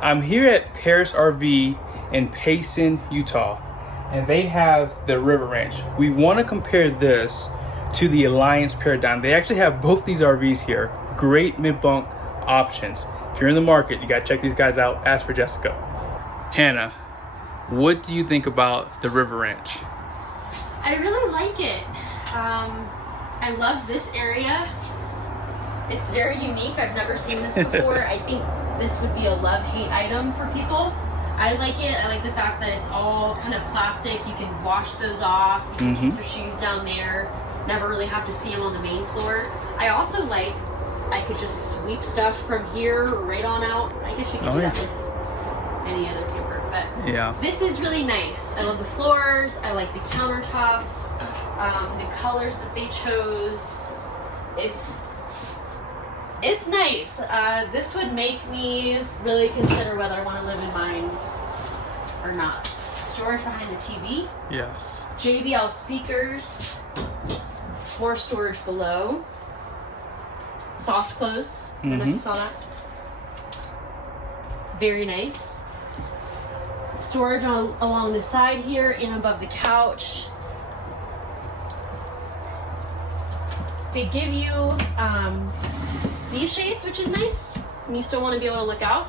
I'm here at Parris RV in Payson, Utah, and they have the River Ranch. We want to compare this to the Alliance Paradigm. They actually have both these RVs here. Great mid-bunk options. If you're in the market, you got to check these guys out. Ask for Jessica. Hannah, what do you think about the River Ranch? I really like it. I love this area. It's very unique. I've never seen this before. I think this would be a love-hate item for people. I like it. I like the fact that it's all kind of plastic. You can wash those off. You can keep your shoes down there. Never really have to see them on the main floor. I also like, I could just sweep stuff from here right on out. I guess you could do that with any other camper, but yeah, this is really nice. I love the floors. I like the countertops, the colors that they chose. It's nice. This would make me really consider whether I want to live in mine or not. Storage behind the TV. Yes. JBL speakers. More storage below. Soft close. I don't know if you saw that. Very nice. Storage along the side here and above the couch. They give you these shades, which is nice, and you still want to be able to look out,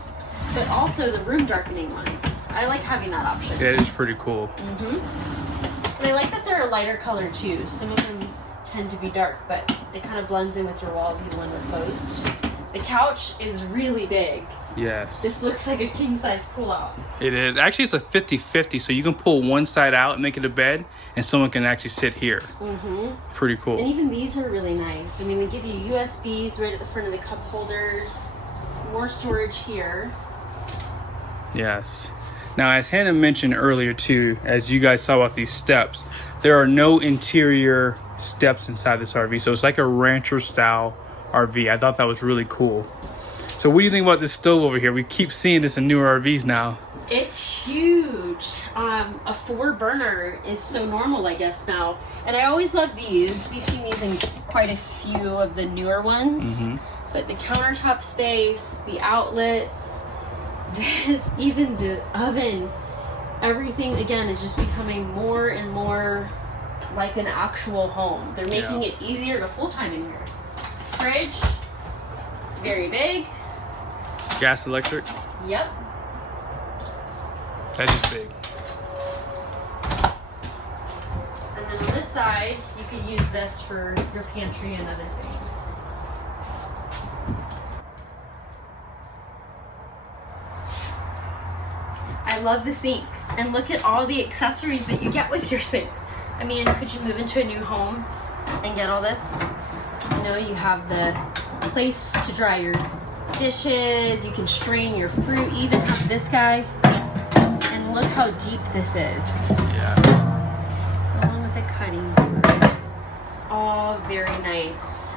but also the room darkening ones. I like having that option. Yeah, it is pretty cool. And I like that they're a lighter color too. Some of them tend to be dark, but it kind of blends in with your walls even when they're closed. The couch is really big. Yes. This looks like a king-size pull-out. It is. Actually, it's a 50-50, so you can pull one side out and make it a bed, and someone can actually sit here. Pretty cool. And even these are really nice. I mean, they give you USBs right at the front of the cup holders. More storage here. Yes. Now, as Hannah mentioned earlier too, as you guys saw about these steps, there are no interior steps inside this RV, so it's like a rancher-style RV. I thought that was really cool. So what do you think about this stove over here? We keep seeing this in newer RVs now. It's huge. A 4-burner is so normal, I guess, now. And I always love these. We've seen these in quite a few of the newer ones. But the countertop space, the outlets, this, even the oven, everything, again, is just becoming more and more like an actual home. They're making it easier to full-time in here. Fridge, very big. Gas, electric? Yep. That's just big. And then on this side, you could use this for your pantry and other things. I love the sink. And look at all the accessories that you get with your sink. I mean, could you move into a new home and get all this? You know, you have the place to dry your dishes, you can strain your fruit, even have this guy. And look how deep this is. Yeah. Along with the cutting. It's all very nice.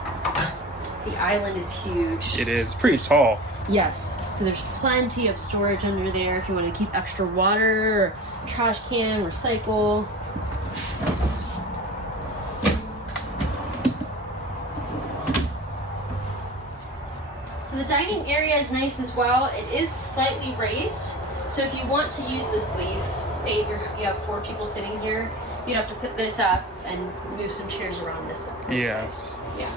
The island is huge. It is pretty tall. Yes, so there's plenty of storage under there if you want to keep extra water, or trash can, recycle. So the dining area is nice as well. It is slightly raised, so if you want to use this leaf, say if you have 4 people sitting here, you'd have to put this up and move some chairs around this Yes. way. Yeah.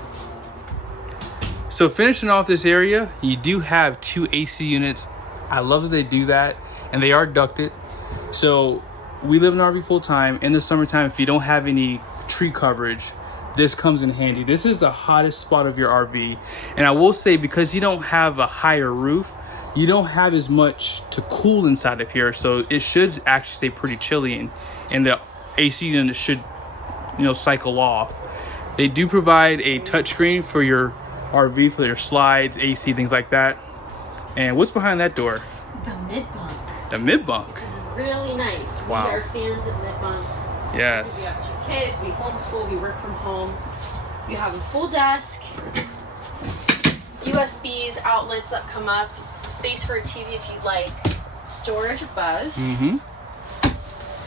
So finishing off this area, you do have 2 AC units. I love that they do that, and they are ducted. So we live in an RV full time. In the summertime, if you don't have any tree coverage, this comes in handy. This is the hottest spot of your RV. And I will say, because you don't have a higher roof, you don't have as much to cool inside of here. So it should actually stay pretty chilly, and the AC unit should, cycle off. They do provide a touchscreen for your RV, for your slides, AC, things like that. And what's behind that door? The mid-bunk. The mid-bunk. Which is really nice. Wow. We are fans of mid-bunks. Yes. We have 2 kids, we homeschool, we work from home. You have a full desk, USBs, outlets that come up, space for a TV if you'd like, storage above,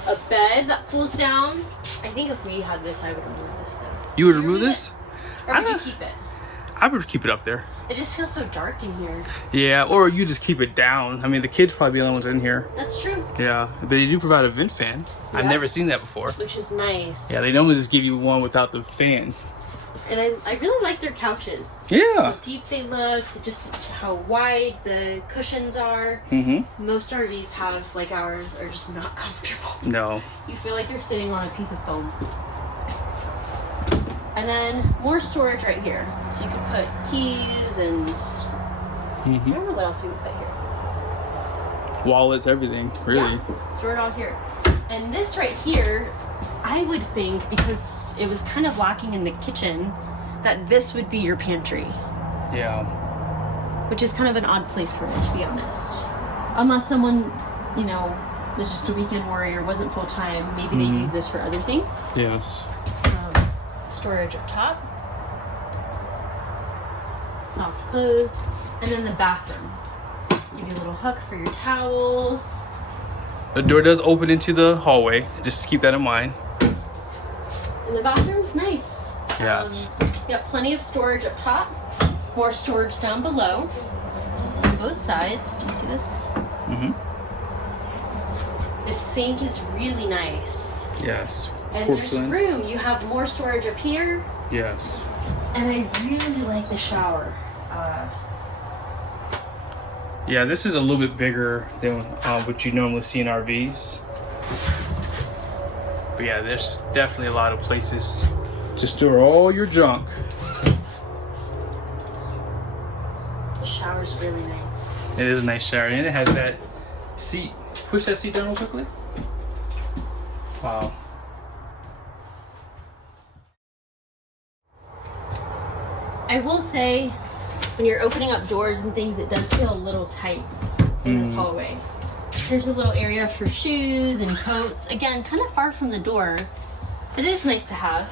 a bed that pulls down. I think if we had this, I would remove this though. You would remove this? Or would you keep it? I would keep it up there. It just feels so dark in here. Yeah, or you just keep it down. I mean, the kids probably the only ones in here. That's true. Yeah, but they do provide a vent fan. I've never seen that before. Which is nice. Yeah, they normally just give you one without the fan. And I really like their couches. Yeah. How deep they look, just how wide the cushions are. Most RVs have, like ours, are just not comfortable. No. You feel like you're sitting on a piece of foam. And then more storage right here. So you could put keys and I don't know what else we would put here. Wallets, everything, really. Yeah, store it all here. And this right here, I would think, because it was kind of lacking in the kitchen, that this would be your pantry. Yeah. Which is kind of an odd place for it, to be honest. Unless someone, you know, was just a weekend warrior, wasn't full-time, maybe they use this for other things. Yes. Storage up top. Soft clothes. And then the bathroom. Give you a little hook for your towels. The door does open into the hallway. Just keep that in mind. And the bathroom's nice. Yeah. You got plenty of storage up top. More storage down below. On both sides. Do you see this? This sink is really nice. Yes. And Porcelain. there's room. You have more storage up here. Yes. And I really like the shower. Yeah, this is a little bit bigger than what you normally see in RVs. But yeah, there's definitely a lot of places to store all your junk. The shower's really nice. It is a nice shower, and it has that seat. Push that seat down real quickly. Wow. I will say, when you're opening up doors and things, it does feel a little tight in this hallway. There's a little area for shoes and coats. Again, kind of far from the door, but it is nice to have.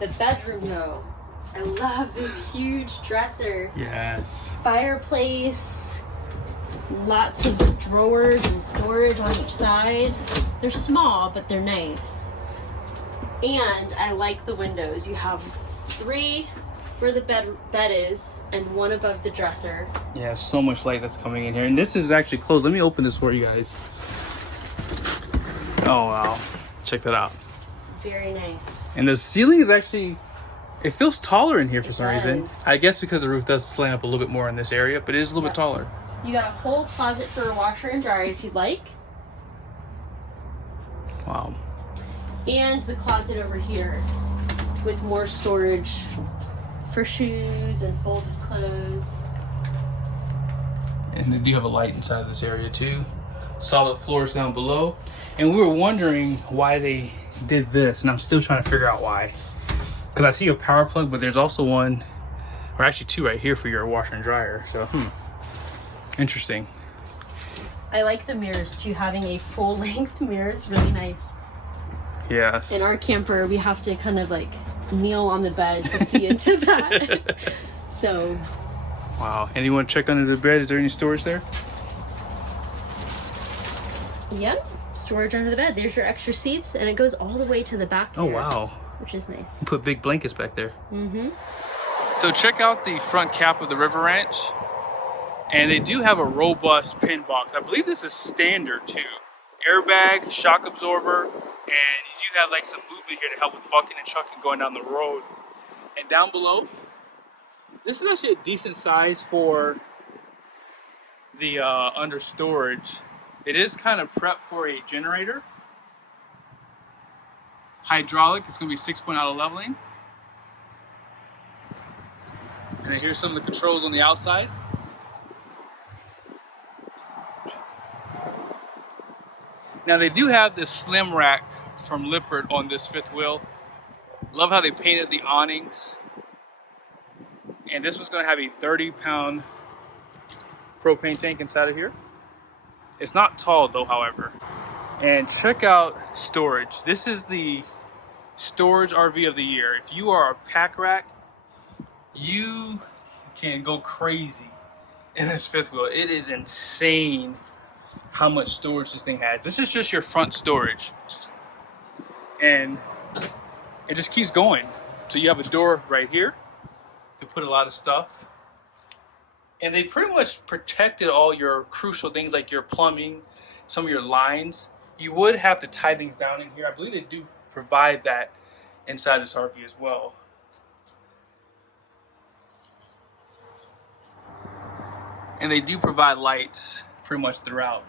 The bedroom though, I love this huge dresser. Yes. Fireplace, lots of drawers and storage on each side. They're small, but they're nice. And I like the windows. You have 3 where the bed is and 1 above the dresser. Yeah, so much light that's coming in here. And this is actually closed. Let me open this for you guys. Oh, wow. Check that out. Very nice. And the ceiling is actually, it feels taller in here for some does. reason. I guess because the roof does slant up a little bit more in this area, but it is a little bit taller. You got a whole closet for a washer and dryer if you'd like. Wow. And the closet over here with more storage for shoes and folded clothes. And they do have a light inside this area too. Solid floors down below. And we were wondering why they did this, and I'm still trying to figure out why. Because I see a power plug, but there's also one, or actually 2 right here for your washer and dryer. So, interesting. I like the mirrors too. Having a full length mirror is really nice. Yes. In our camper, we have to kind of like kneel on the bed to see into that. So. Wow. Anyone check under the bed? Is there any storage there? Yep. Storage under the bed. There's your extra seats, and it goes all the way to the back there, Oh, wow. which is nice. Put big blankets back there. So check out the front cap of the River Ranch. And they do have a robust pin box. I believe this is standard too. Airbag, shock absorber, and you do have like some movement here to help with bucking and chucking going down the road. And down below, this is actually a decent size for the under storage. It is kind of prepped for a generator. Hydraulic, it's gonna be 6-point auto leveling. And then here's some of the controls on the outside. Now they do have this slim rack from Lippert on this 5th wheel. Love how they painted the awnings. And this one's gonna have a 30-pound propane tank inside of here. It's not tall though, however. And check out storage. This is the storage RV of the year. If you are a pack rack, you can go crazy in this 5th wheel. It is insane how much storage this thing has. This is just your front storage. And it just keeps going. So you have a door right here. to put a lot of stuff. And they pretty much protected all your crucial things like your plumbing, some of your lines. You would have to tie things down in here. I believe they do provide that inside this RV as well. And they do provide lights pretty much throughout,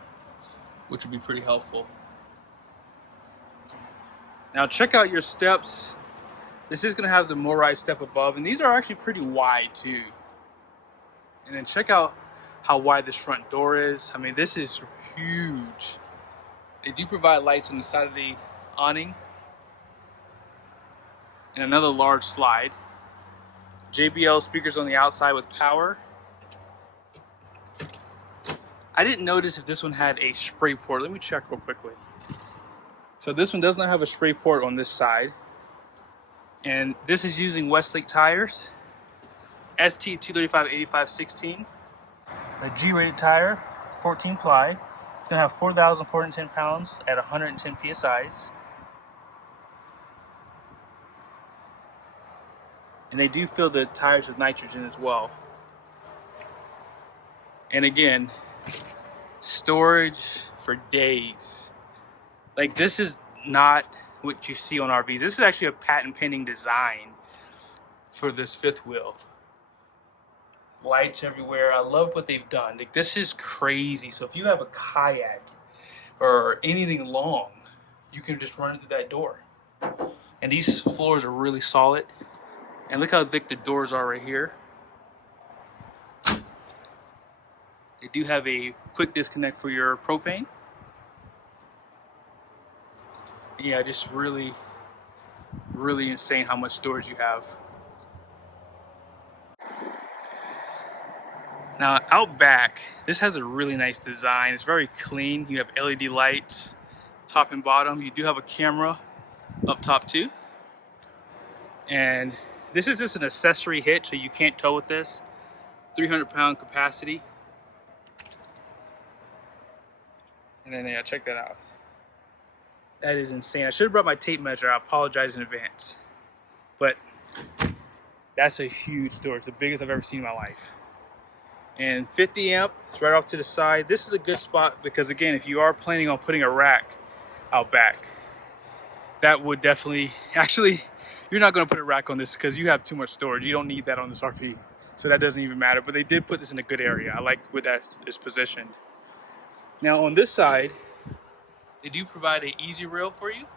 which would be pretty helpful. Now check out your steps. This is gonna have the motorized step above, and these are actually pretty wide too. And then check out how wide this front door is. I mean, this is huge. They do provide lights on the side of the awning. And another large slide. JBL speakers on the outside with power. I didn't notice if this one had a spray port. Let me check real quickly. So this one does not have a spray port on this side. And this is using Westlake tires. ST 235/85/16. A G-rated tire, 14 ply. It's gonna have 4,410 pounds at 110 PSIs. And they do fill the tires with nitrogen as well. And again, storage for days. Like, this is not what you see on RVs. This is actually a patent pending design for this fifth wheel. Lights everywhere. I love what they've done. Like, this is crazy. So if you have a kayak or anything long, you can just run it through that door. And these floors are really solid. And look how thick the doors are right here. They do have a quick disconnect for your propane. Yeah, just really, really insane how much storage you have. Now out back, this has a really nice design. It's very clean. You have LED lights, top and bottom. You do have a camera up top too. And this is just an accessory hitch, so you can't tow with this. 300-pound capacity. And then, yeah, check that out. That is insane. I should have brought my tape measure. I apologize in advance. But that's a huge door. It's the biggest I've ever seen in my life. And 50 amp, it's right off to the side. This is a good spot because, again, if you are planning on putting a rack out back, that would definitely, actually, you're not going to put a rack on this because you have too much storage. You don't need that on this RV. So that doesn't even matter. But they did put this in a good area. I like where that is positioned. Now on this side, they do provide an easy rail for you.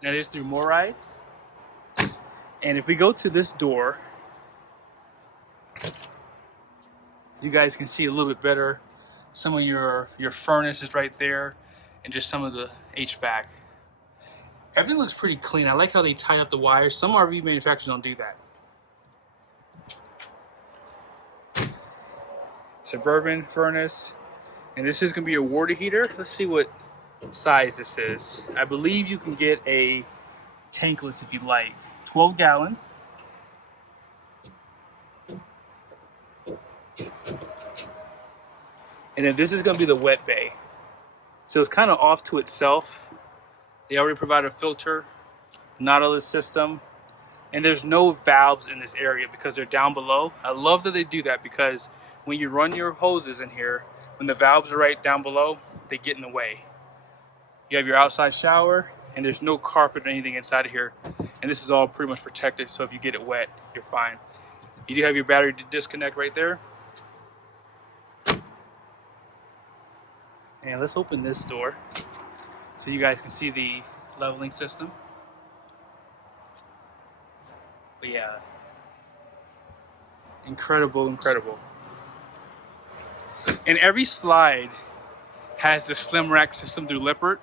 And that is through MORRIDE. And if we go to this door, you guys can see a little bit better. Some of your furnace is right there, and just some of the HVAC. Everything looks pretty clean. I like how they tied up the wires. Some RV manufacturers don't do that. Suburban furnace. And this is gonna be a water heater. Let's see what size this is. I believe you can get a tankless if you like. 12 gallon. And then this is gonna be the wet bay. So it's kind of off to itself. They already provide a filter, Nautilus system, and there's no valves in this area because they're down below. I love that they do that because when you run your hoses in here, when the valves are right down below, they get in the way. You have your outside shower, and there's no carpet or anything inside of here. And this is all pretty much protected, so if you get it wet, you're fine. You do have your battery disconnect right there. And let's open this door so you guys can see the leveling system. But yeah, incredible, incredible. And every slide has the slim rack system through Lippert.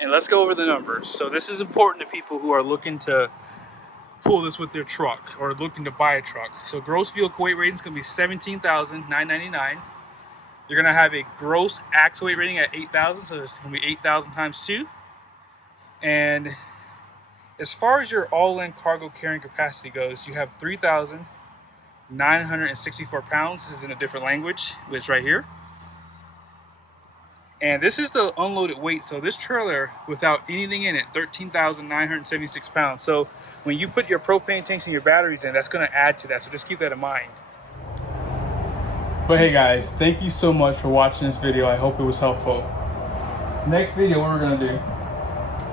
And let's go over the numbers. So this is important to people who are looking to pull this with their truck or looking to buy a truck. So gross fuel weight rating is going to be 17,999. You're going to have a gross axle weight rating at 8,000, so it's going to be 8,000 times 2. And as far as your all-in cargo carrying capacity goes, you have 3,964 pounds. This is in a different language, but it's right here. And this is the unloaded weight. So this trailer, without anything in it, 13,976 pounds. So when you put your propane tanks and your batteries in, that's gonna add to that. So just keep that in mind. But hey guys, thank you so much for watching this video. I hope it was helpful. Next video, what we're gonna do?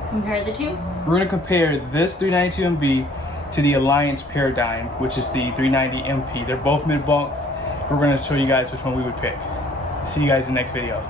Compare the two? We're gonna compare this 392MB to the Alliance Paradigm, which is the 390MP. They're both mid bunks. We're gonna show you guys which one we would pick. See you guys in the next video.